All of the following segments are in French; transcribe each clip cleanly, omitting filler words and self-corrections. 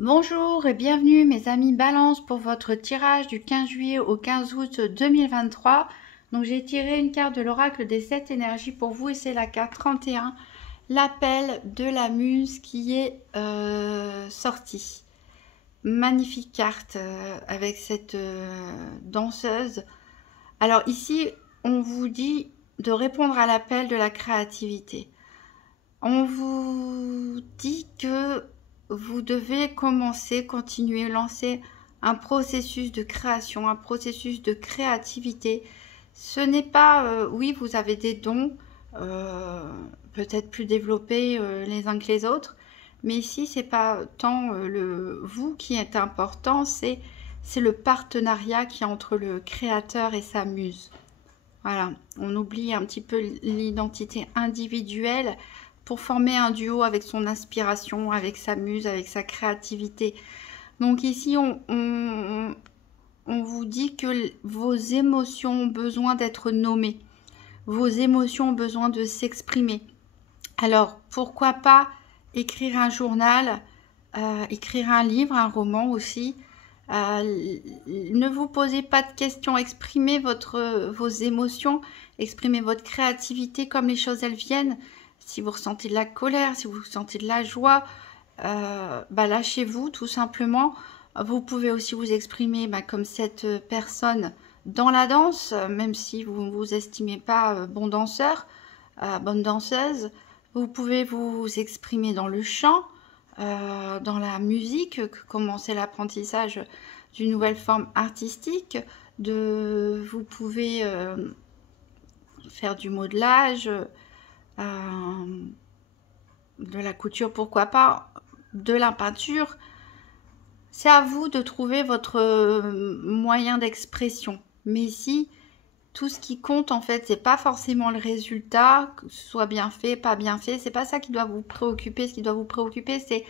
Bonjour et bienvenue mes amis Balance pour votre tirage du 15 juillet au 15 août 2023. Donc j'ai tiré une carte de l'oracle des 7 énergies pour vous et c'est la carte 31, l'appel de la muse qui est sortie. Magnifique carte avec cette danseuse. Alors ici on vous dit de répondre à l'appel de la créativité. On vous dit que vous devez continuer, lancer un processus de création, un processus de créativité. Ce n'est pas, oui, vous avez des dons, peut-être plus développés les uns que les autres, mais ici, c'est pas tant le vous qui est important, c'est le partenariat qui est entre le créateur et sa muse. Voilà, on oublie un petit peu l'identité individuelle pour former un duo avec son inspiration, avec sa muse, avec sa créativité. Donc ici, on vous dit que vos émotions ont besoin d'être nommées. Vos émotions ont besoin de s'exprimer. Alors, pourquoi pas écrire un journal, écrire un livre, un roman aussi. Ne vous posez pas de questions, exprimez vos émotions, exprimez votre créativité comme les choses elles viennent. Si vous ressentez de la colère, si vous ressentez de la joie, lâchez-vous tout simplement. Vous pouvez aussi vous exprimer comme cette personne dans la danse, même si vous ne vous estimez pas bon danseur, bonne danseuse. Vous pouvez vous exprimer dans le chant, dans la musique, commencer l'apprentissage d'une nouvelle forme artistique. Vous pouvez faire du modelage, de la couture, pourquoi pas, de la peinture. C'est à vous de trouver votre moyen d'expression. Mais ici, tout ce qui compte, en fait, c'est pas forcément le résultat, que ce soit bien fait, pas bien fait. C'est pas ça qui doit vous préoccuper. Ce qui doit vous préoccuper, c'est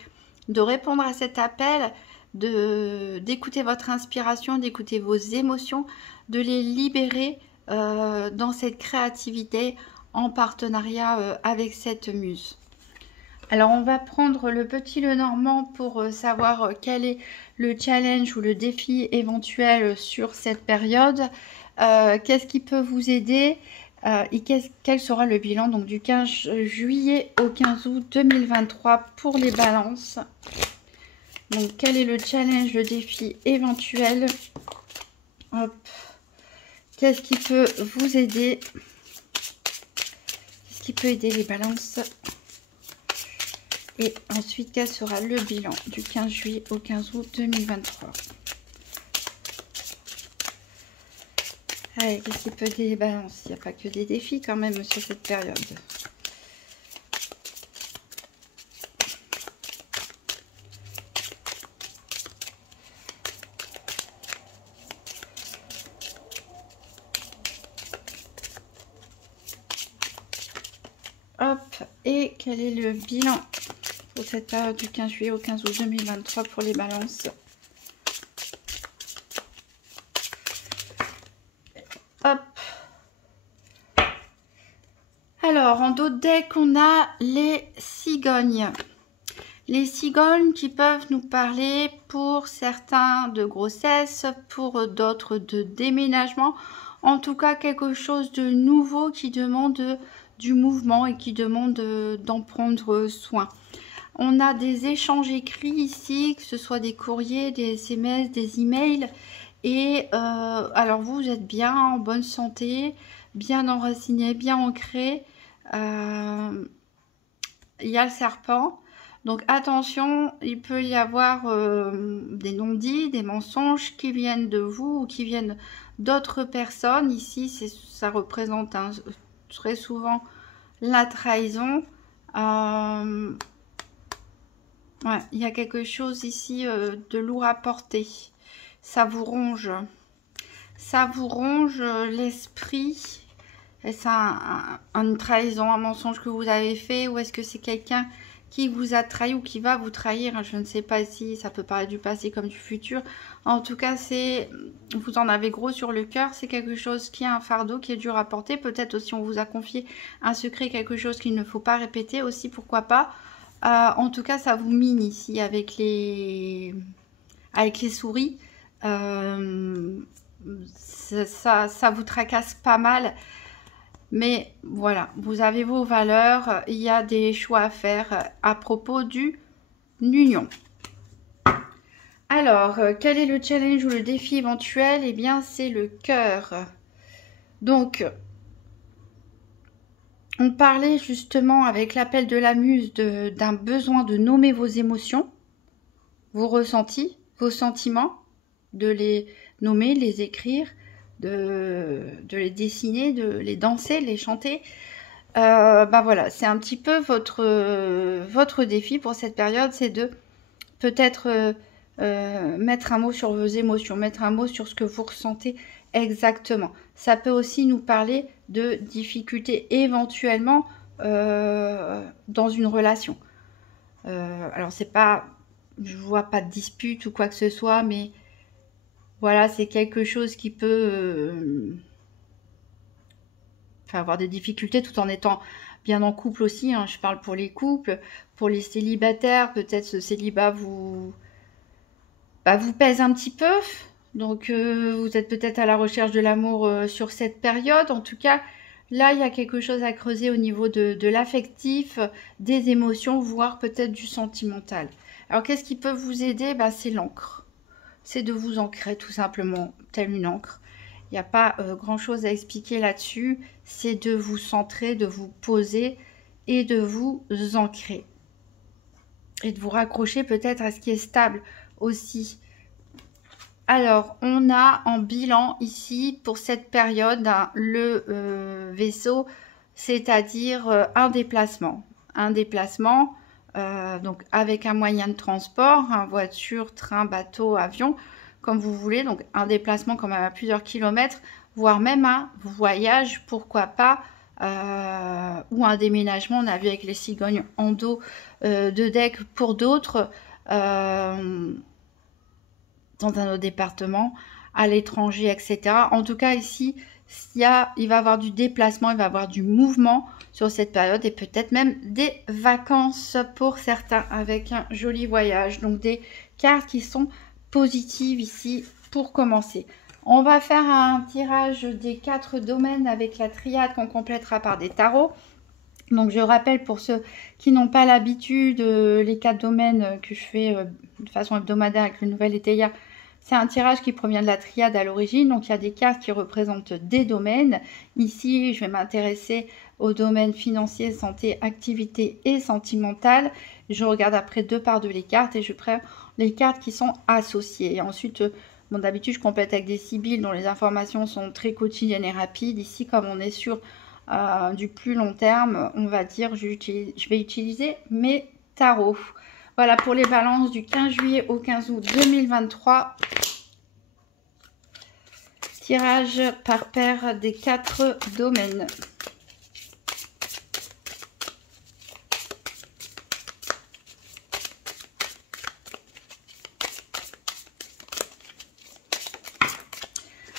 de répondre à cet appel, d'écouter votre inspiration, d'écouter vos émotions, de les libérer dans cette créativité en partenariat avec cette muse. Alors on va prendre le petit Lenormand pour savoir quel est le challenge ou le défi éventuel sur cette période. Qu'est-ce qui peut vous aider et quel sera le bilan donc du 15 juillet au 15 août 2023 pour les balances. Donc quel est le challenge, le défi éventuel? Hop. Qu'est-ce qui peut vous aider? Qu'est-ce qui peut aider les balances? Et ensuite, quel sera le bilan du 15 juillet au 15 août 2023? Allez, qu'est-ce qui peut aider les balances? Il n'y a pas que des défis quand même sur cette période. Hop, et quel est le bilan pour cette période du 15 juillet au 15 août 2023 pour les balances? Hop. Alors, en dos de deck, on a les cigognes. Les cigognes qui peuvent nous parler pour certains de grossesse, pour d'autres de déménagement. En tout cas, quelque chose de nouveau qui demande du mouvement et qui demande d'en prendre soin. On a des échanges écrits ici, que ce soit des courriers, des SMS, des emails. Et alors vous êtes bien en bonne santé, bien enraciné, bien ancré. Il y a le serpent. Donc attention, il peut y avoir des non-dits, des mensonges qui viennent de vous ou qui viennent d'autres personnes. Ici, ça représente très souvent la trahison. Ouais, il y a quelque chose ici de lourd à porter. Ça vous ronge l'esprit. Est-ce une trahison, un mensonge que vous avez fait, ou est-ce que c'est quelqu'un qui vous a trahi ou qui va vous trahir? Je ne sais pas si ça peut paraître du passé comme du futur. En tout cas, vous en avez gros sur le cœur. C'est quelque chose qui est un fardeau, qui est dur à porter. Peut-être aussi on vous a confié un secret, quelque chose qu'il ne faut pas répéter aussi, pourquoi pas. En tout cas, ça vous mine ici avec les souris. Ça vous tracasse pas mal. Mais voilà, vous avez vos valeurs. Il y a des choix à faire à propos d'une union. Alors, quel est le challenge ou le défi éventuel? Eh bien, c'est le cœur. Donc, on parlait justement avec l'appel de la muse d'un besoin de nommer vos émotions, vos ressentis, vos sentiments, de les nommer, les écrire, de les dessiner, de les danser, les chanter. Ben voilà, c'est un petit peu votre défi pour cette période, c'est de peut-être mettre un mot sur vos émotions, mettre un mot sur ce que vous ressentez exactement. Ça peut aussi nous parler de difficultés éventuellement dans une relation. Alors c'est pas, je vois pas de dispute ou quoi que ce soit, mais voilà, c'est quelque chose qui peut avoir des difficultés tout en étant bien en couple aussi, hein. Je parle pour les couples, pour les célibataires, peut-être ce célibat vous pèse un petit peu. Donc vous êtes peut-être à la recherche de l'amour sur cette période. En tout cas, là, il y a quelque chose à creuser au niveau de l'affectif, des émotions, voire peut-être du sentimental. Alors qu'est-ce qui peut vous aider? C'est l'encre. C'est de vous ancrer tout simplement, telle une encre. Il n'y a pas grand-chose à expliquer là-dessus. C'est de vous centrer, de vous poser et de vous ancrer. Et de vous raccrocher peut-être à ce qui est stable aussi. Alors, on a en bilan ici, pour cette période, le vaisseau, c'est-à-dire un déplacement. Un déplacement, donc avec un moyen de transport, voiture, train, bateau, avion, comme vous voulez. Donc, un déplacement quand même à plusieurs kilomètres, voire même un voyage, pourquoi pas, ou un déménagement. On a vu avec les cigognes en dos de deck pour d'autres. Dans un autre département, à l'étranger, etc. En tout cas, ici, il va y avoir du déplacement, il va y avoir du mouvement sur cette période et peut-être même des vacances pour certains avec un joli voyage. Donc, des cartes qui sont positives ici pour commencer. On va faire un tirage des 4 domaines avec la triade qu'on complétera par des tarots. Donc, je rappelle pour ceux qui n'ont pas l'habitude, les 4 domaines que je fais de façon hebdomadaire avec le nouvel Étéia, c'est un tirage qui provient de la triade à l'origine. Donc, il y a des cartes qui représentent des domaines. Ici, je vais m'intéresser aux domaines financiers, santé, activité et sentimental. Je regarde après 2 par 2 les cartes et je prends les cartes qui sont associées. Et ensuite, bon, d'habitude, je complète avec des sibylles dont les informations sont très quotidiennes et rapides. Ici, comme on est sur du plus long terme, on va dire, je vais utiliser mes tarots. Voilà pour les balances du 15 juillet au 15 août 2023. Tirage par paire des 4 domaines.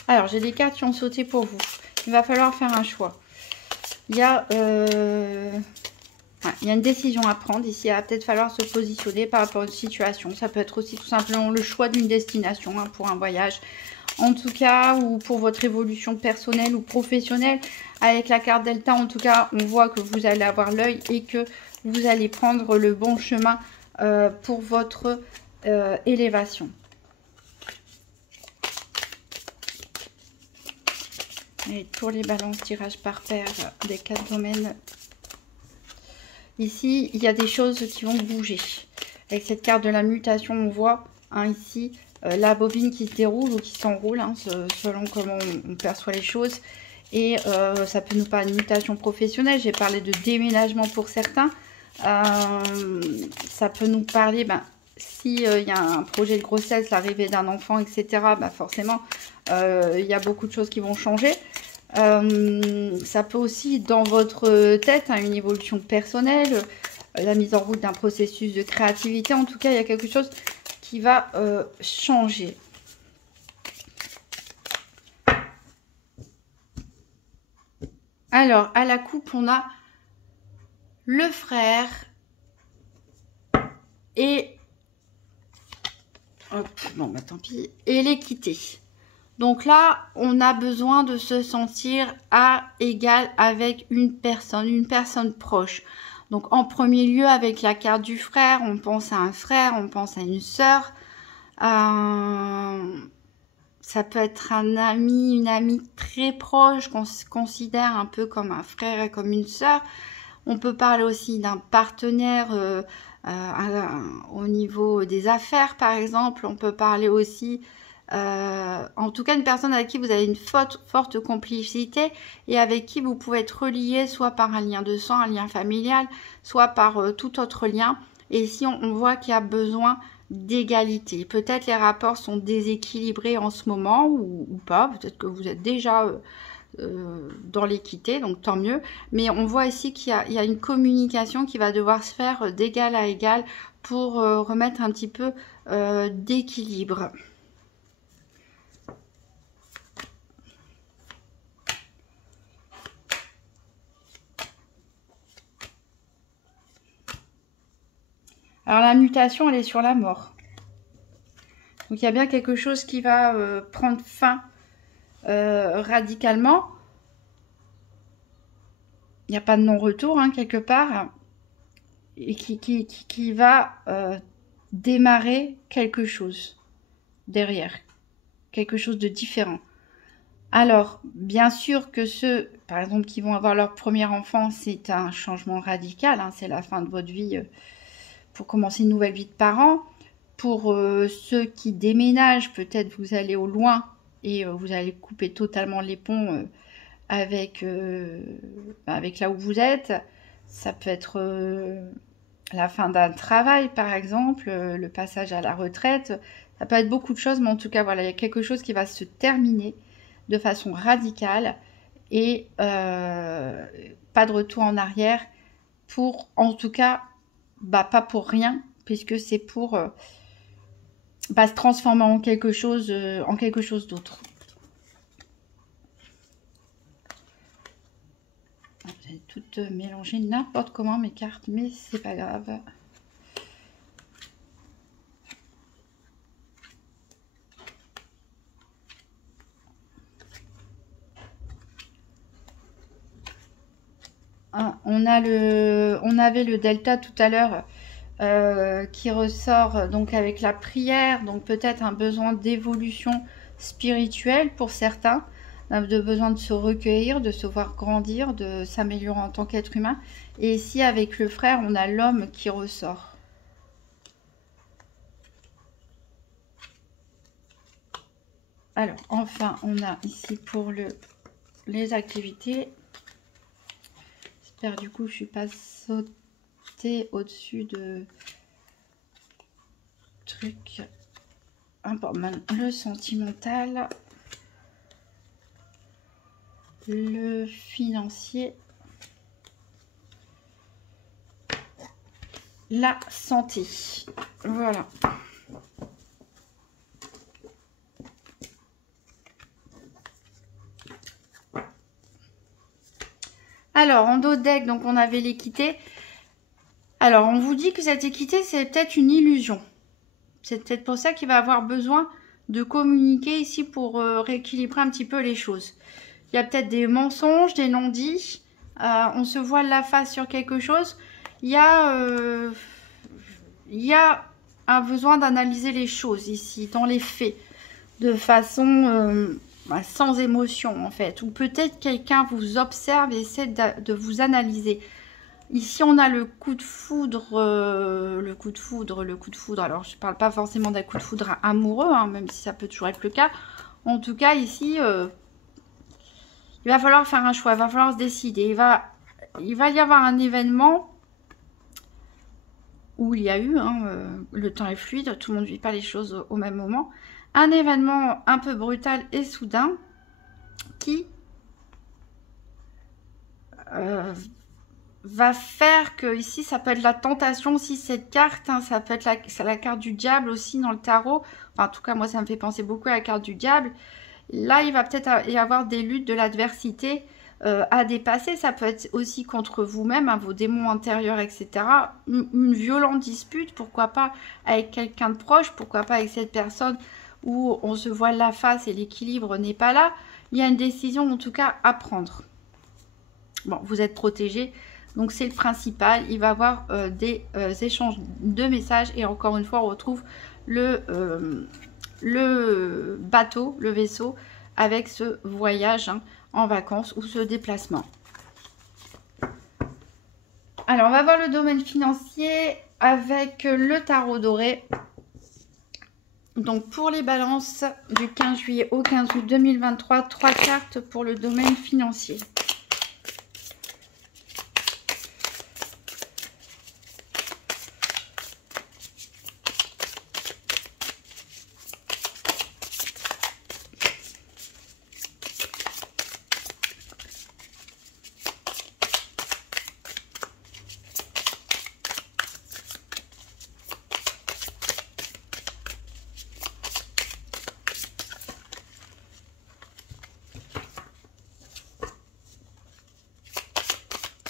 Alors, j'ai des cartes qui ont sauté pour vous. Il va falloir faire un choix. Il y a une décision à prendre ici. Il va peut-être falloir se positionner par rapport à une situation. Ça peut être aussi tout simplement le choix d'une destination pour un voyage. En tout cas, ou pour votre évolution personnelle ou professionnelle. Avec la carte Delta, en tout cas, on voit que vous allez avoir l'œil et que vous allez prendre le bon chemin pour votre élévation. Et pour les balances, tirage par paire des 4 domaines. Ici, il y a des choses qui vont bouger. Avec cette carte de la mutation, on voit ici la bobine qui se déroule ou qui s'enroule, selon comment on perçoit les choses. Et ça peut nous parler de mutation professionnelle. J'ai parlé de déménagement pour certains. Ça peut nous parler, s'il y a un projet de grossesse, l'arrivée d'un enfant, etc., forcément, il y a beaucoup de choses qui vont changer. Ça peut aussi, dans votre tête, une évolution personnelle, la mise en route d'un processus de créativité. En tout cas, il y a quelque chose qui va changer. Alors, à la coupe, on a le frère et hop, bon bah tant pis, et l'équité. Donc là, on a besoin de se sentir à égal avec une personne proche. Donc en premier lieu, avec la carte du frère, on pense à un frère, on pense à une sœur. Ça peut être un ami, une amie très proche qu'on se considère un peu comme un frère et comme une sœur. On peut parler aussi d'un partenaire au niveau des affaires, par exemple. On peut parler aussi, en tout cas, une personne avec qui vous avez une forte complicité et avec qui vous pouvez être relié soit par un lien de sang, un lien familial, soit par tout autre lien. Et ici, on voit qu'il y a besoin d'égalité. Peut-être les rapports sont déséquilibrés en ce moment ou pas. Peut-être que vous êtes déjà dans l'équité, donc tant mieux. Mais on voit ici qu'il y a une communication qui va devoir se faire d'égal à égal pour remettre un petit peu d'équilibre. Alors la mutation, elle est sur la mort. Donc il y a bien quelque chose qui va prendre fin radicalement. Il n'y a pas de non-retour, hein, quelque part. Et qui va démarrer quelque chose derrière. Quelque chose de différent. Alors, bien sûr que ceux, par exemple, qui vont avoir leur premier enfant, c'est un changement radical. Hein, c'est la fin de votre vie pour commencer une nouvelle vie de parents. Pour ceux qui déménagent, peut-être vous allez au loin et vous allez couper totalement les ponts avec là où vous êtes. Ça peut être la fin d'un travail, par exemple, le passage à la retraite. Ça peut être beaucoup de choses, mais en tout cas, voilà, il y a quelque chose qui va se terminer de façon radicale et pas de retour en arrière pour, en tout cas, pas pour rien, puisque c'est pour se transformer en quelque chose d'autre. J'ai toutes mélangé n'importe comment mes cartes, mais c'est pas grave. On avait le delta tout à l'heure qui ressort donc avec la prière, donc peut-être un besoin d'évolution spirituelle pour certains, de besoin de se recueillir, de se voir grandir, de s'améliorer en tant qu'être humain. Et ici avec le frère, on a l'homme qui ressort. Alors enfin, on a ici pour les activités. J'espère du coup je suis pas sautée au-dessus de trucs importants. Le sentimental, le financier, la santé. Voilà. Alors, en dos de deck, donc on avait l'équité. Alors, on vous dit que cette équité, c'est peut-être une illusion. C'est peut-être pour ça qu'il va avoir besoin de communiquer ici pour rééquilibrer un petit peu les choses. Il y a peut-être des mensonges, des non-dits. On se voile la face sur quelque chose. Il y a un besoin d'analyser les choses ici, dans les faits, de façon sans émotion en fait. Ou peut-être quelqu'un vous observe et essaie de vous analyser. Ici, on a le coup de foudre, le coup de foudre. Alors, je ne parle pas forcément d'un coup de foudre amoureux, hein, même si ça peut toujours être le cas. En tout cas, ici, il va falloir faire un choix, il va falloir se décider. Il va y avoir un événement où il y a eu, le temps est fluide, tout le monde ne vit pas les choses au même moment. Un événement un peu brutal et soudain qui va faire que ici ça peut être la tentation aussi, cette carte, hein, ça peut être la carte du diable aussi dans le tarot. Enfin, en tout cas moi ça me fait penser beaucoup à la carte du diable. Là il va peut-être y avoir des luttes, de l'adversité, à dépasser. Ça peut être aussi contre vous-même, hein, vos démons intérieurs, etc. Une violente dispute, pourquoi pas avec quelqu'un de proche, pourquoi pas avec cette personne où on se voile la face et l'équilibre n'est pas là. Il y a une décision en tout cas à prendre. Bon, vous êtes protégé, donc c'est le principal. Il va y avoir des échanges de messages et encore une fois on retrouve le bateau, le vaisseau avec ce voyage, hein, en vacances ou ce déplacement. Alors on va voir le domaine financier avec le tarot doré. Donc pour les balances du 15 juillet au 15 août 2023, 3 cartes pour le domaine financier.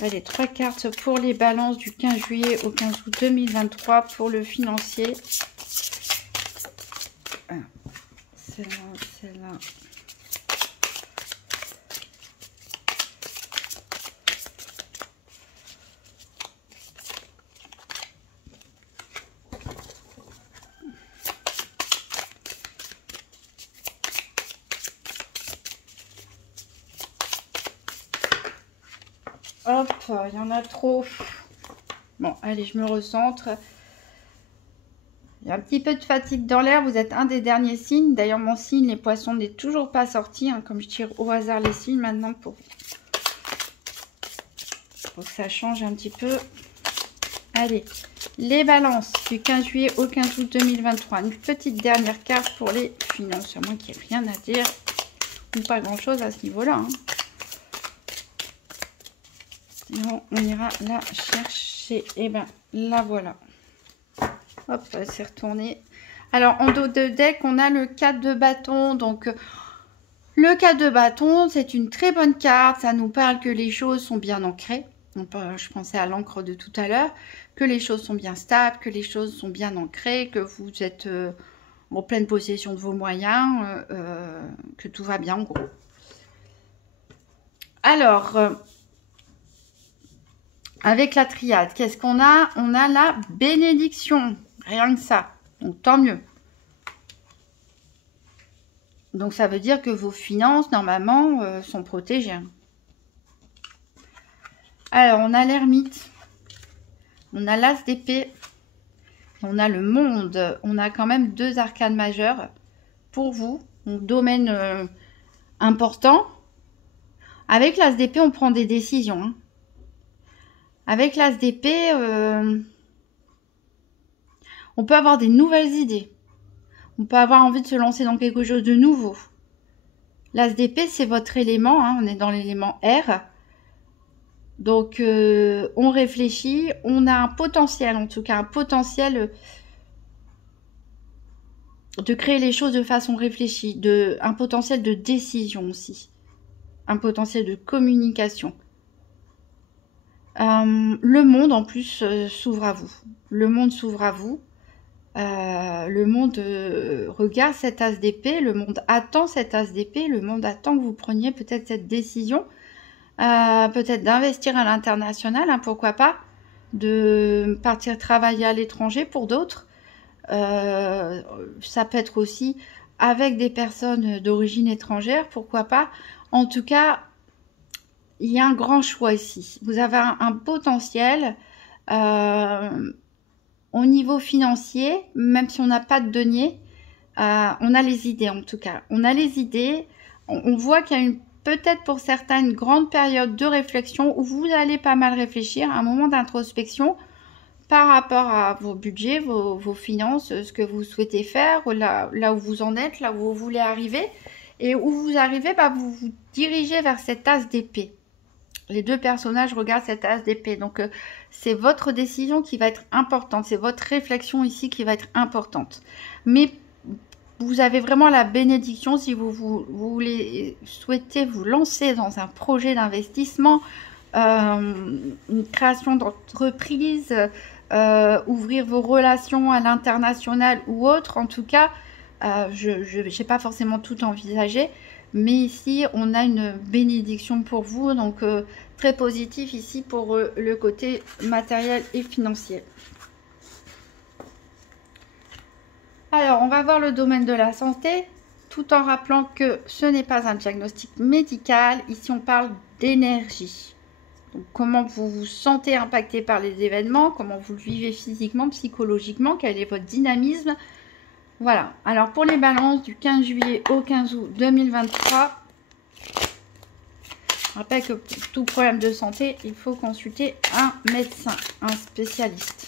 Allez, 3 cartes pour les balances du 15 juillet au 15 août 2023 pour le financier. Celle-là, celle-là. Hop, il y en a trop. Bon, allez, je me recentre. Il y a un petit peu de fatigue dans l'air. Vous êtes un des derniers signes. D'ailleurs, mon signe, les poissons, n'est toujours pas sorti. Hein, comme je tire au hasard les signes maintenant pour que ça change un petit peu. Allez, les balances du 15 juillet au 15 août 2023. Une petite dernière carte pour les finances. À moins qu'il n'y ait rien à dire. Ou pas grand-chose à ce niveau-là. Hein. Bon, on ira la chercher. Et ben, la voilà. Hop, c'est retourné. Alors, en dos de deck, on a le 4 de bâton. Donc, le 4 de bâton, c'est une très bonne carte. Ça nous parle que les choses sont bien ancrées. Donc, je pensais à l'encre de tout à l'heure. Que les choses sont bien stables, que les choses sont bien ancrées, que vous êtes en pleine possession de vos moyens, que tout va bien, en gros. Alors... avec la triade, qu'est-ce qu'on a? On a la bénédiction. Rien que ça. Donc, tant mieux. Donc, ça veut dire que vos finances, normalement, sont protégées. Alors, on a l'ermite. On a l'as d'épée. On a le monde. On a quand même 2 arcanes majeures pour vous. Donc, domaine important. Avec l'as d'épée, on prend des décisions, hein. Avec l'as d'épée, on peut avoir des nouvelles idées. On peut avoir envie de se lancer dans quelque chose de nouveau. L'as d'épée, c'est votre élément. Hein, on est dans l'élément R. Donc, on réfléchit. On a un potentiel, en tout cas, un potentiel de créer les choses de façon réfléchie. Un potentiel de décision aussi. Un potentiel de communication. Le monde en plus s'ouvre à vous. Le monde s'ouvre à vous. Le monde regarde cet as d'épée. Le monde attend cet as d'épée. Le monde attend que vous preniez peut-être cette décision. Peut-être d'investir à l'international. Hein, pourquoi pas. De partir travailler à l'étranger pour d'autres. Ça peut être aussi avec des personnes d'origine étrangère. Pourquoi pas. En tout cas... il y a un grand choix ici. Vous avez un potentiel au niveau financier, même si on n'a pas de denier, on a les idées en tout cas. On a les idées. On voit qu'il y a peut-être pour certains une grande période de réflexion où vous allez pas mal réfléchir, un moment d'introspection par rapport à vos budgets, vos finances, ce que vous souhaitez faire, là où vous en êtes, là où vous voulez arriver. Et où vous arrivez, bah, vous vous dirigez vers cet as d'épée. Les 2 personnages regardent cet as d'épée. Donc, c'est votre décision qui va être importante. C'est votre réflexion ici qui va être importante. Mais vous avez vraiment la bénédiction si vous voulez, souhaitez vous lancer dans un projet d'investissement, une création d'entreprise, ouvrir vos relations à l'international ou autre. En tout cas, je n'ai pas forcément tout envisagé, mais ici on a une bénédiction pour vous, donc très positif ici pour le côté matériel et financier. Alors, on va voir le domaine de la santé, tout en rappelant que ce n'est pas un diagnostic médical. Ici, on parle d'énergie. Donc, comment vous vous sentez impacté par les événements, comment vous le vivez physiquement, psychologiquement, quel est votre dynamisme. Voilà. Alors, pour les balances du 15 juillet au 15 août 2023, je rappelle que pour tout problème de santé, il faut consulter un médecin, un spécialiste.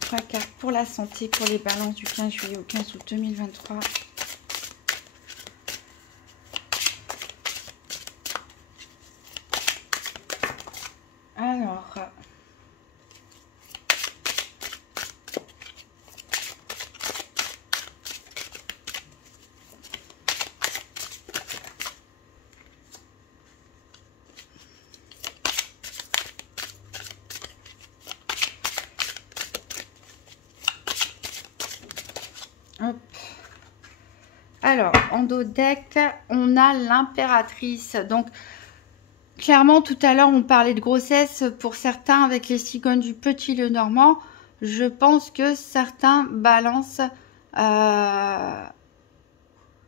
3 cartes pour la santé, pour les balances du 15 juillet au 15 août 2023. Alors, hop. Alors, en dos deck, on a l'impératrice. Donc, clairement, tout à l'heure, on parlait de grossesse pour certains avec les cigognes du Petit Lenormand. Je pense que certains balances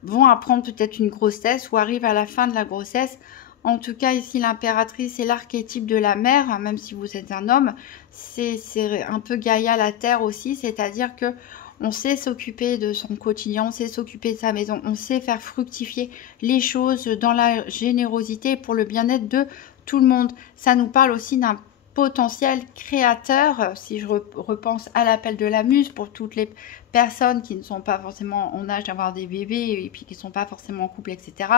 vont apprendre peut-être une grossesse ou arrivent à la fin de la grossesse. En tout cas, ici, l'impératrice est l'archétype de la mère, hein, même si vous êtes un homme. C'est un peu Gaïa la terre aussi, c'est-à-dire que on sait s'occuper de son quotidien, on sait s'occuper de sa maison, on sait faire fructifier les choses dans la générosité pour le bien-être de tout le monde. Ça nous parle aussi d'un potentiel créateur, si je repense à l'appel de la muse, pour toutes les personnes qui ne sont pas forcément en âge d'avoir des bébés et puis qui ne sont pas forcément en couple, etc.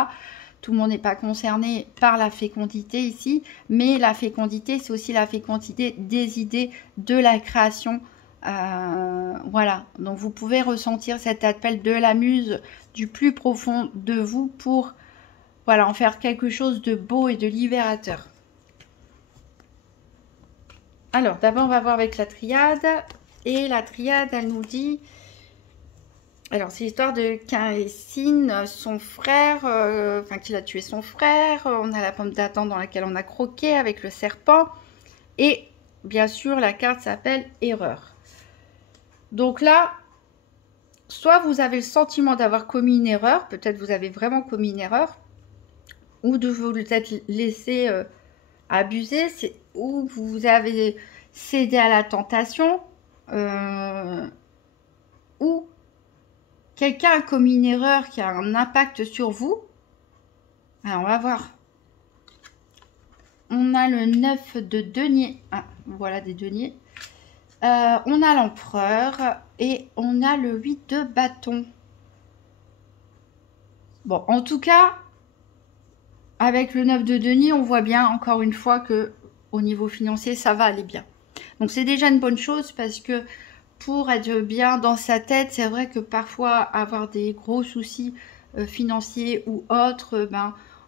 Tout le monde n'est pas concerné par la fécondité ici, mais la fécondité, c'est aussi la fécondité des idées, de la création. Voilà, donc vous pouvez ressentir cet appel de la muse du plus profond de vous pour voilà, en faire quelque chose de beau et de libérateur. Alors, d'abord, on va voir avec la triade. Et la triade, elle nous dit... Alors, c'est l'histoire de Caïssine, son frère, enfin, qu'il a tué son frère. On a la pomme d'Adam dans laquelle on a croqué avec le serpent. Et, bien sûr, la carte s'appelle Erreur. Donc là, soit vous avez le sentiment d'avoir commis une erreur, peut-être vous avez vraiment commis une erreur, ou de vous être laissé abuser, ou vous avez cédé à la tentation, ou quelqu'un a commis une erreur qui a un impact sur vous. Alors, on va voir. On a le 9 de denier. Ah, voilà des deniers. On a l'empereur et on a le 8 de bâton. Bon, en tout cas, avec le 9 de denier, on voit bien encore une fois que au niveau financier, ça va aller bien. Donc, c'est déjà une bonne chose parce que pour être bien dans sa tête, c'est vrai que parfois, avoir des gros soucis financiers ou autres,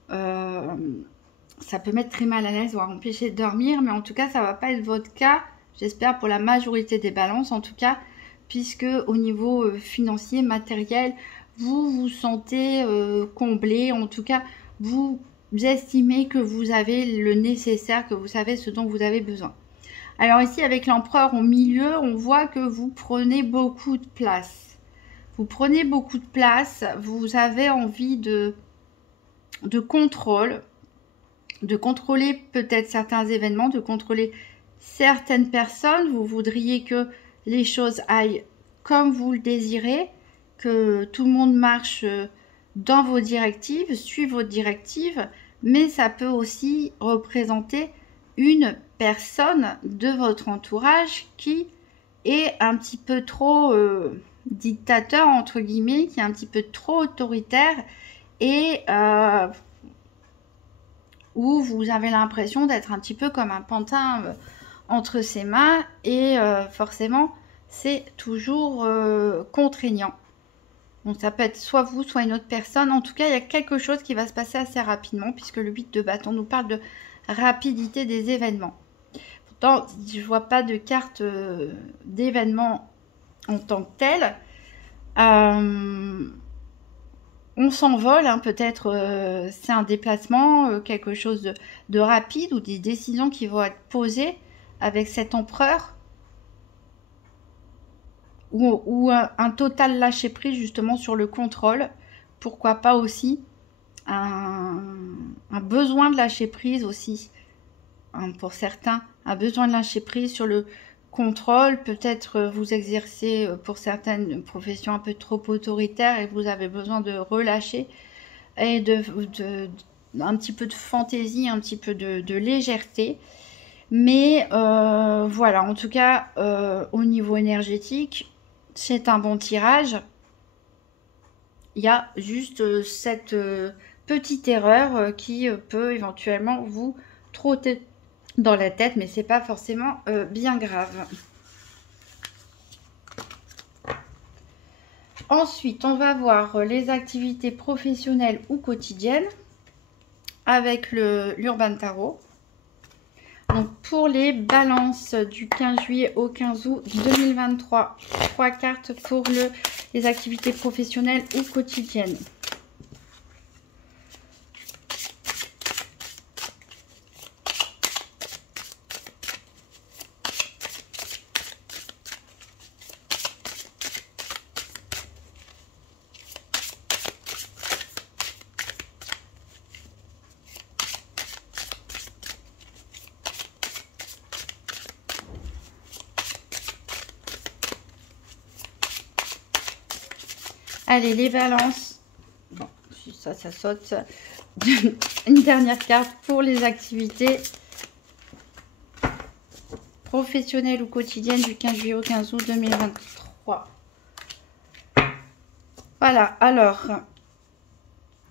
ça peut mettre très mal à l'aise, voire empêcher de dormir. Mais en tout cas, ça ne va pas être votre cas. J'espère pour la majorité des balances en tout cas, puisque au niveau financier, matériel, vous vous sentez comblé. En tout cas, vous estimez que vous avez le nécessaire, que vous savez ce dont vous avez besoin. Alors ici, avec l'empereur au milieu, on voit que vous prenez beaucoup de place. Vous prenez beaucoup de place, vous avez envie de contrôle, de contrôler peut-être certains événements, de contrôler certaines personnes. Vous voudriez que les choses aillent comme vous le désirez, que tout le monde marche dans vos directives, suive vos directives, mais ça peut aussi représenter une personne de votre entourage qui est un petit peu trop dictateur, entre guillemets, qui est un petit peu trop autoritaire et où vous avez l'impression d'être un petit peu comme un pantin entre ses mains et forcément c'est toujours contraignant. Donc ça peut être soit vous, soit une autre personne. En tout cas, il y a quelque chose qui va se passer assez rapidement puisque le 8 de bâton nous parle de rapidité des événements. Pourtant, je vois pas de carte d'événement en tant que tel. On s'envole, hein, peut-être c'est un déplacement, quelque chose de rapide ou des décisions qui vont être posées avec cet empereur. Ou un total lâcher prise justement sur le contrôle. Pourquoi pas aussi un besoin de lâcher prise aussi, hein, pour certains, un besoin de lâcher prise sur le contrôle. Peut-être vous exercez pour certaines professions un peu trop autoritaires et vous avez besoin de relâcher et un petit peu de fantaisie, un petit peu de légèreté. Mais voilà, en tout cas, au niveau énergétique, c'est un bon tirage. Il y a juste cette petite erreur qui peut éventuellement vous trotter dans la tête, mais c'est pas forcément bien grave. Ensuite, on va voir les activités professionnelles ou quotidiennes avec l'Urban Tarot. Donc pour les balances du 15 juillet au 15 août 2023, 3 cartes pour les activités professionnelles ou quotidiennes. Allez, les balances. Bon, ça saute. Une dernière carte pour les activités professionnelles ou quotidiennes du 15 juillet au 15 août 2023. Voilà, alors,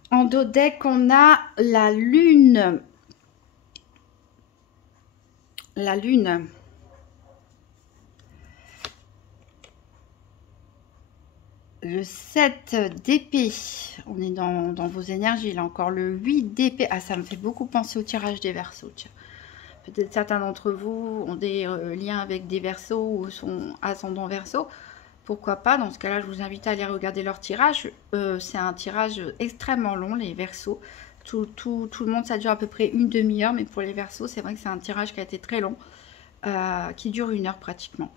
en dos deck, on a la lune. La lune. Le 7 d'épée, on est dans vos énergies, là encore le 8 d'épée. Ah, ça me fait beaucoup penser au tirage des Verseaux. Peut-être certains d'entre vous ont des liens avec des Verseaux ou sont ascendant Verseau. Pourquoi pas, dans ce cas-là, je vous invite à aller regarder leur tirage. C'est un tirage extrêmement long, les Verseaux. Tout le monde, ça dure à peu près une demi-heure, mais pour les Verseaux, c'est vrai que c'est un tirage qui a été très long, qui dure 1 heure pratiquement.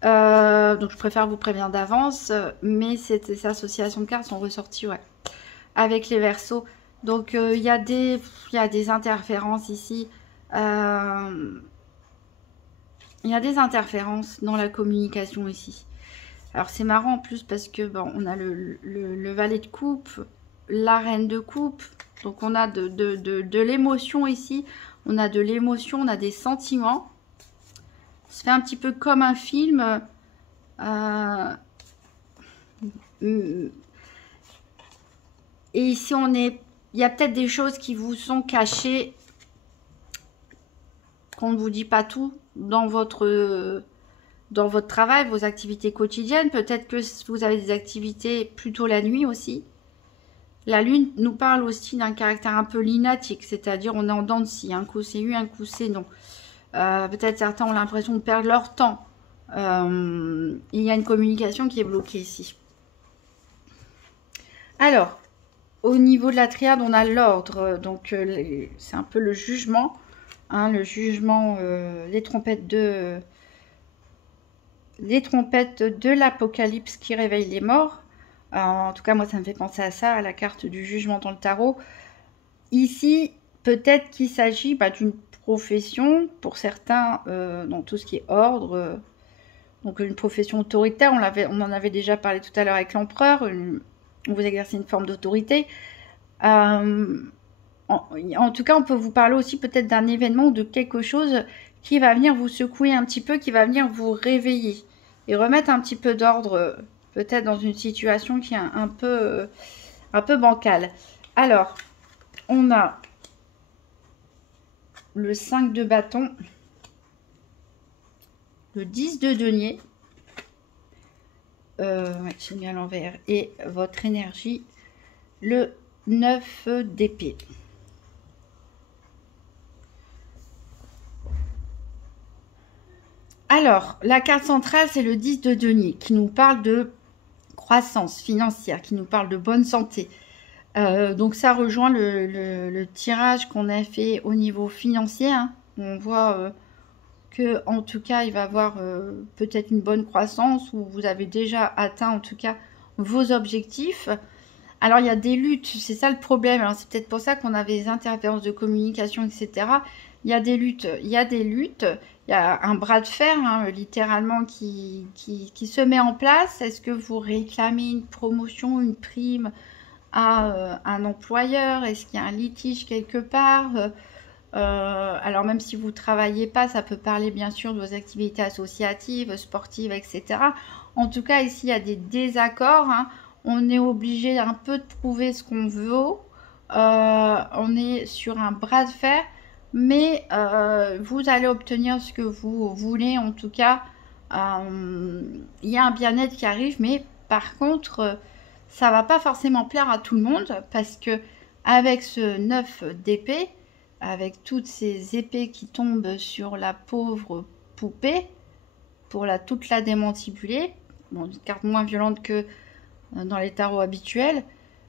Donc je préfère vous prévenir d'avance, mais ces associations de cartes sont ressorties, ouais, avec les Verseaux. Donc il y a des interférences ici. Il y a des interférences dans la communication ici. Alors c'est marrant en plus parce que bon, on a le valet de coupe, la reine de coupe. Donc on a de l'émotion ici. On a de l'émotion, on a des sentiments. Ça fait un petit peu comme un film. Et ici, il y a peut-être des choses qui vous sont cachées, qu'on ne vous dit pas tout dans votre travail, vos activités quotidiennes. Peut-être que vous avez des activités plutôt la nuit aussi. La lune nous parle aussi d'un caractère un peu lunatique, c'est-à-dire on est en dents de scie. Un coup c'est oui, un coup c'est non. Peut-être certains ont l'impression de perdre leur temps. Il y a une communication qui est bloquée ici. Alors, au niveau de la triade, on a l'ordre. Donc, c'est un peu le jugement. Hein, le jugement, les trompettes de l'Apocalypse qui réveillent les morts. En tout cas, moi, ça me fait penser à ça, à la carte du jugement dans le tarot. Ici, peut-être qu'il s'agit d'une profession, pour certains, dans tout ce qui est ordre, donc une profession autoritaire, on en avait déjà parlé tout à l'heure avec l'empereur, vous exercez une forme d'autorité. En tout cas, on peut vous parler aussi peut-être d'un événement ou de quelque chose qui va venir vous secouer un petit peu, qui va venir vous réveiller et remettre un petit peu d'ordre, peut-être dans une situation qui est un peu bancale. Alors, on a le 5 de bâton. le 10 de denier. Ouais, j'ai mis à l'envers. Et votre énergie, le 9 d'épée. Alors, la carte centrale, c'est le 10 de denier qui nous parle de croissance financière, qui nous parle de bonne santé. Donc, ça rejoint le tirage qu'on a fait au niveau financier. Hein. On voit que, en tout cas, il va avoir peut-être une bonne croissance ou vous avez déjà atteint, en tout cas, vos objectifs. Alors, il y a des luttes, c'est ça le problème. Alors, c'est peut-être pour ça qu'on avait des interférences de communication, etc. Il y a des luttes, il y a des luttes. Il y a un bras de fer, hein, littéralement, qui se met en place. Est-ce que vous réclamez une promotion, une prime à un employeur? Est-ce qu'il y a un litige quelque part? Alors, même si vous ne travaillez pas, ça peut parler bien sûr de vos activités associatives, sportives, etc. En tout cas, ici, il y a des désaccords. Hein. On est obligé un peu de prouver ce qu'on veut. On est sur un bras de fer. Mais vous allez obtenir ce que vous voulez. En tout cas, il y a un bien-être qui arrive. Mais par contre, ça va pas forcément plaire à tout le monde. Parce que avec ce 9 d'épée, avec toutes ces épées qui tombent sur la pauvre poupée, pour toute la démantibuler, bon, une carte moins violente que dans les tarots habituels,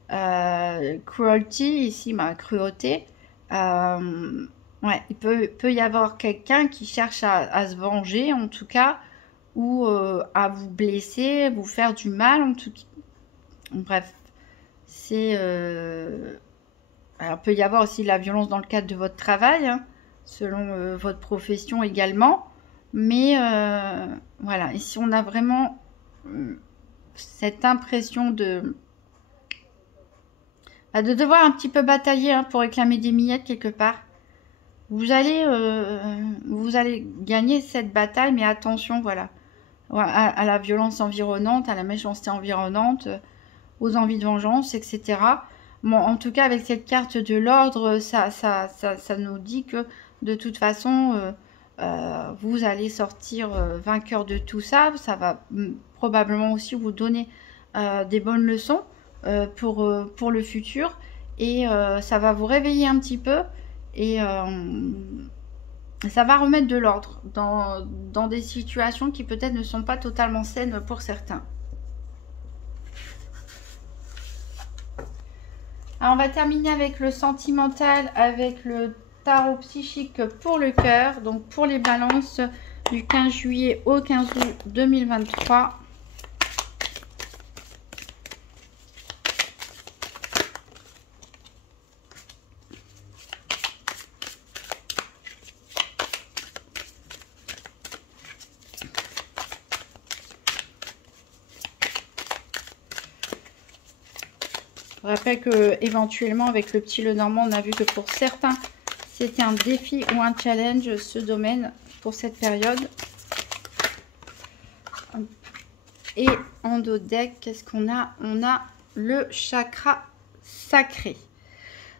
cruelty, ici ma cruauté, ouais, il peut y avoir quelqu'un qui cherche à se venger, en tout cas, ou à vous blesser, vous faire du mal, en tout cas. Bref, c'est... Alors, il peut y avoir aussi de la violence dans le cadre de votre travail, hein, selon votre profession également. Mais voilà, ici on a vraiment cette impression de devoir un petit peu batailler, hein, pour réclamer des miettes quelque part. Vous allez gagner cette bataille, mais attention, voilà, à la violence environnante, à la méchanceté environnante, aux envies de vengeance, etc. Bon, en tout cas, avec cette carte de l'ordre, ça nous dit que de toute façon, vous allez sortir vainqueur de tout ça. Ça va probablement aussi vous donner des bonnes leçons pour le futur. Et ça va vous réveiller un petit peu. Et ça va remettre de l'ordre dans des situations qui peut-être ne sont pas totalement saines pour certains. Alors, on va terminer avec le sentimental, avec le tarot psychique pour le cœur. Donc, pour les balances du 15 juillet au 15 août 2023. Je rappelle que éventuellement avec le petit Lenormand, on a vu que pour certains, c'était un défi ou un challenge, ce domaine, pour cette période. Et en dos de deck, qu'est-ce qu'on a? On a le chakra sacré.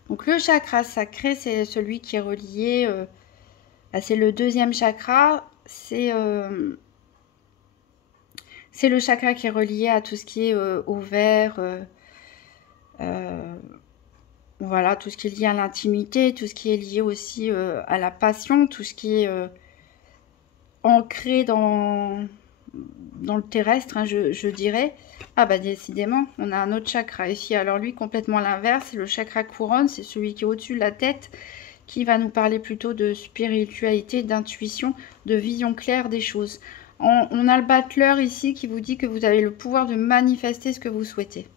Donc le chakra sacré, c'est celui qui est relié, c'est le deuxième chakra, c'est le chakra qui est relié à tout ce qui est ovaire, voilà, tout ce qui est lié à l'intimité, tout ce qui est lié aussi à la passion, tout ce qui est ancré dans le terrestre, hein, je dirais. Ah bah décidément, on a un autre chakra ici. Alors lui, complètement l'inverse, c'est le chakra couronne, c'est celui qui est au-dessus de la tête, qui va nous parler plutôt de spiritualité, d'intuition, de vision claire des choses. On a le battleur ici qui vous dit que vous avez le pouvoir de manifester ce que vous souhaitez.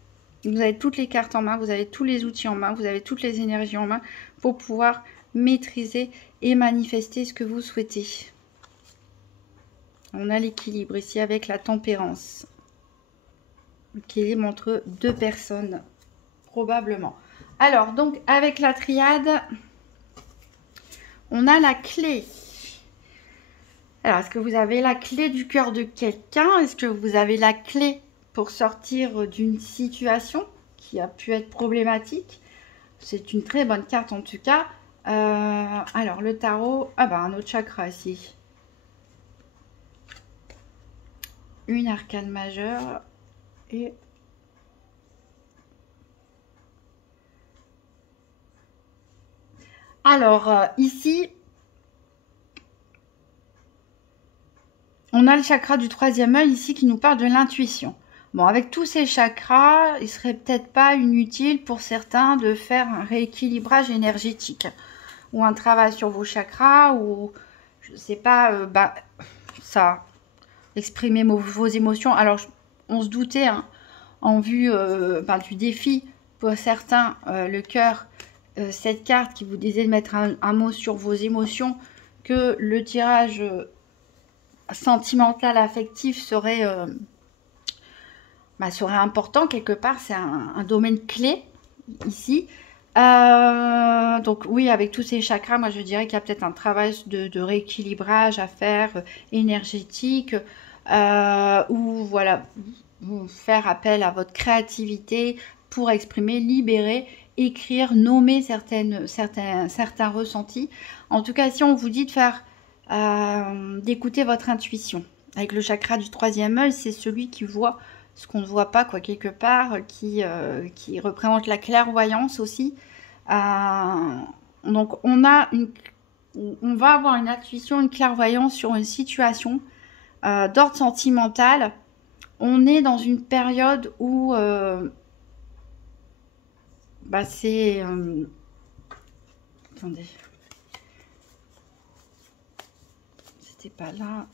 Vous avez toutes les cartes en main, vous avez tous les outils en main, vous avez toutes les énergies en main pour pouvoir maîtriser et manifester ce que vous souhaitez. On a l'équilibre ici avec la tempérance. L'équilibre entre deux personnes, probablement. Alors, donc, avec la triade, on a la clé. Alors, est-ce que vous avez la clé du cœur de quelqu'un? Est-ce que vous avez la clé pour sortir d'une situation qui a pu être problématique? C'est une très bonne carte en tout cas. Alors, le tarot... Ah bah, un autre chakra ici. une arcane majeure et alors ici on a le chakra du troisième œil ici qui nous parle de l'intuition. Bon, avec tous ces chakras, il serait peut-être pas inutile pour certains de faire un rééquilibrage énergétique ou un travail sur vos chakras ou je sais pas, ça, exprimer vos émotions. Alors, on se doutait hein, en vue du défi pour certains, le cœur, cette carte qui vous disait de mettre un mot sur vos émotions, que le tirage sentimental, affectif serait important quelque part. C'est un domaine clé ici. Donc oui, avec tous ces chakras, moi je dirais qu'il y a peut-être un travail de rééquilibrage à faire énergétique ou voilà, faire appel à votre créativité pour exprimer, libérer, écrire, nommer certains ressentis. En tout cas, si on vous dit de faire d'écouter votre intuition. Avec le chakra du troisième œil, c'est celui qui voit ce qu'on ne voit pas, quoi, quelque part, qui représente la clairvoyance aussi. Donc, on va avoir une intuition, une clairvoyance sur une situation d'ordre sentimental. On est dans une période où c'est... attendez. C'était pas là.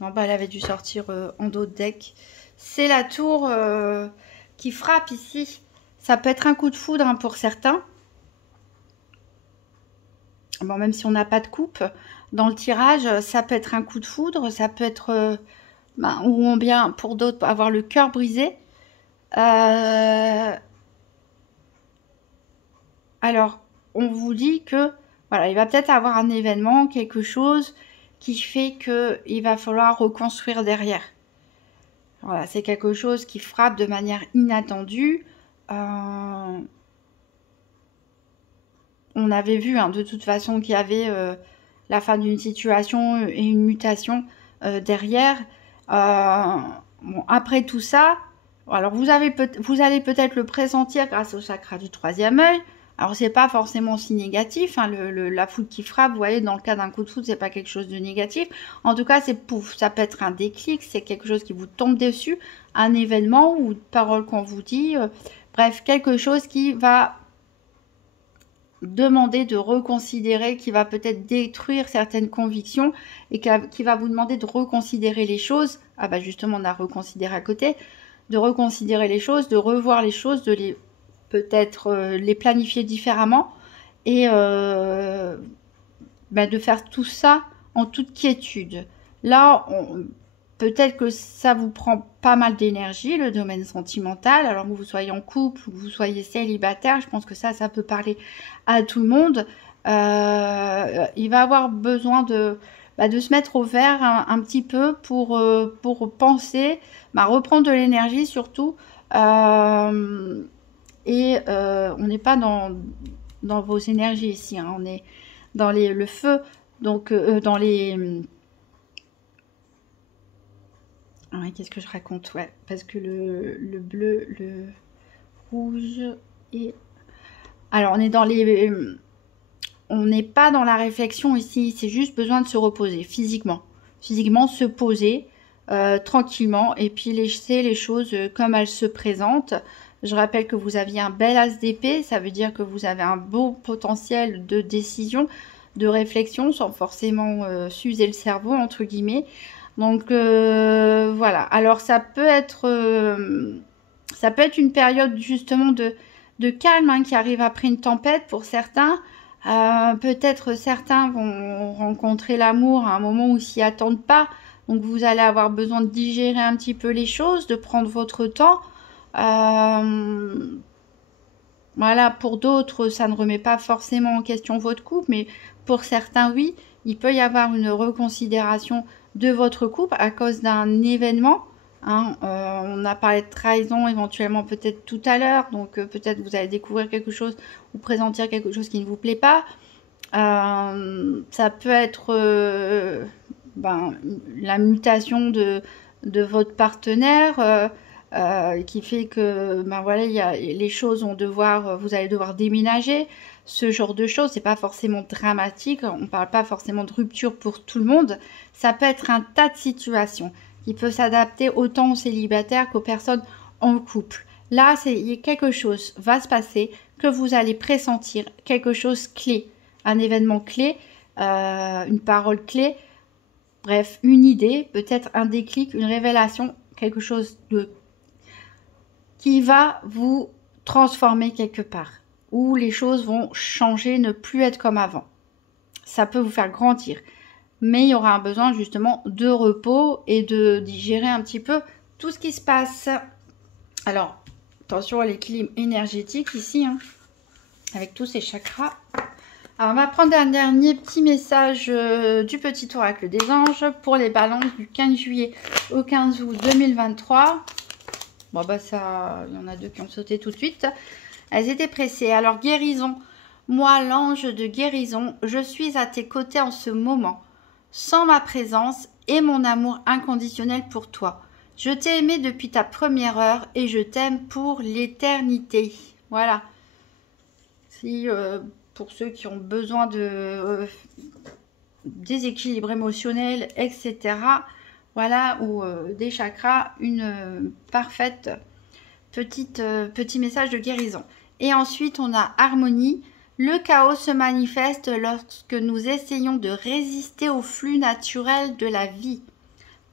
Non, elle avait dû sortir en dos de deck. C'est la tour qui frappe ici. Ça peut être un coup de foudre hein, pour certains. Bon, même si on n'a pas de coupe dans le tirage, ça peut être un coup de foudre. Ça peut être, ou bien pour d'autres, avoir le cœur brisé. Alors, on vous dit que, voilà, il va peut-être avoir un événement, quelque chose qui fait qu'il va falloir reconstruire derrière. Voilà, c'est quelque chose qui frappe de manière inattendue. On avait vu hein, de toute façon qu'il y avait la fin d'une situation et une mutation derrière. Bon, après tout ça, alors vous allez peut-être le pressentir grâce au chakra du troisième œil. Alors c'est pas forcément si négatif, hein, la foudre qui frappe, vous voyez, dans le cas d'un coup de foudre, c'est pas quelque chose de négatif. En tout cas, c'est pouf, ça peut être un déclic, c'est quelque chose qui vous tombe dessus, un événement ou une parole qu'on vous dit, bref, quelque chose qui va demander de reconsidérer, qui va peut-être détruire certaines convictions et qui va vous demander de reconsidérer les choses. Ah bah justement, on a reconsidéré à côté, de reconsidérer les choses, de revoir les choses, de les peut-être les planifier différemment et de faire tout ça en toute quiétude. Là, peut-être que ça vous prend pas mal d'énergie, le domaine sentimental. Alors que vous soyez en couple ou que vous soyez célibataire, je pense que ça peut parler à tout le monde. Il va avoir besoin de se mettre au vert un petit peu pour penser, reprendre de l'énergie surtout. On n'est pas dans vos énergies ici, hein. On est dans le feu, donc dans les... qu'est-ce que je raconte? Ouais, parce que le bleu, le rouge et... Alors, on est dans les... On n'est pas dans la réflexion ici, c'est juste besoin de se reposer physiquement. Physiquement, se poser tranquillement et puis laisser les choses comme elles se présentent. Je rappelle que vous aviez un bel as d'épée, ça veut dire que vous avez un beau potentiel de décision, de réflexion, sans forcément s'user le cerveau, entre guillemets. Donc voilà, alors ça peut être une période justement de calme hein, qui arrive après une tempête pour certains. Peut-être certains vont rencontrer l'amour à un moment où ils s'y attendent pas. Donc vous allez avoir besoin de digérer un petit peu les choses, de prendre votre temps. Voilà, pour d'autres, ça ne remet pas forcément en question votre couple, mais pour certains, oui, il peut y avoir une reconsidération de votre couple à cause d'un événement. Hein, on a parlé de trahison éventuellement peut-être tout à l'heure, donc peut-être vous allez découvrir quelque chose ou pressentir quelque chose qui ne vous plaît pas. Ça peut être la mutation de votre partenaire qui fait que voilà, les choses vont vous allez devoir déménager, ce genre de choses. C'est pas forcément dramatique, on parle pas forcément de rupture pour tout le monde. Ça peut être un tas de situations qui peut s'adapter autant aux célibataires qu'aux personnes en couple. Là, quelque chose va se passer que vous allez pressentir, quelque chose clé, un événement clé, une parole clé, bref, une idée, peut-être un déclic, une révélation, quelque chose qui va vous transformer quelque part, où les choses vont changer, ne plus être comme avant. Ça peut vous faire grandir, mais il y aura un besoin justement de repos et de digérer un petit peu tout ce qui se passe. Alors, attention à l'équilibre énergétique ici, hein, avec tous ces chakras. Alors, on va prendre un dernier petit message du petit oracle des anges pour les balances du 15 juillet au 15 août 2023. Bon, bah ça, il y en a deux qui ont sauté tout de suite. Elles étaient pressées. Alors, guérison. Moi, l'ange de guérison, je suis à tes côtés en ce moment, sans ma présence et mon amour inconditionnel pour toi. Je t'ai aimé depuis ta première heure et je t'aime pour l'éternité. Voilà. Si, pour ceux qui ont besoin de déséquilibre émotionnel, etc., voilà, ou des chakras, une parfaite petit message de guérison. Et ensuite, on a harmonie. Le chaos se manifeste lorsque nous essayons de résister au flux naturel de la vie.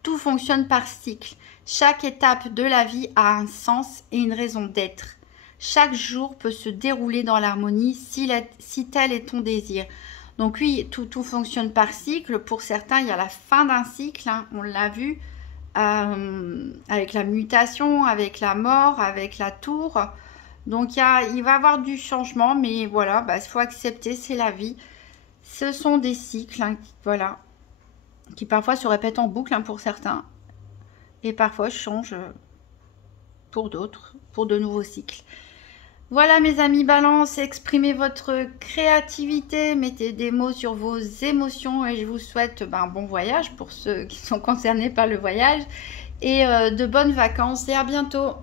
Tout fonctionne par cycle. Chaque étape de la vie a un sens et une raison d'être. Chaque jour peut se dérouler dans l'harmonie si tel est ton désir. Donc oui, tout fonctionne par cycle. Pour certains, il y a la fin d'un cycle, hein, on l'a vu, avec la mutation, avec la mort, avec la tour. Donc il va y avoir du changement, mais voilà, il faut accepter, c'est la vie. Ce sont des cycles, hein, voilà, qui parfois se répètent en boucle, hein, pour certains, et parfois changent pour d'autres, pour de nouveaux cycles. Voilà mes amis Balance, exprimez votre créativité, mettez des mots sur vos émotions et je vous souhaite un bon voyage pour ceux qui sont concernés par le voyage et de bonnes vacances et à bientôt.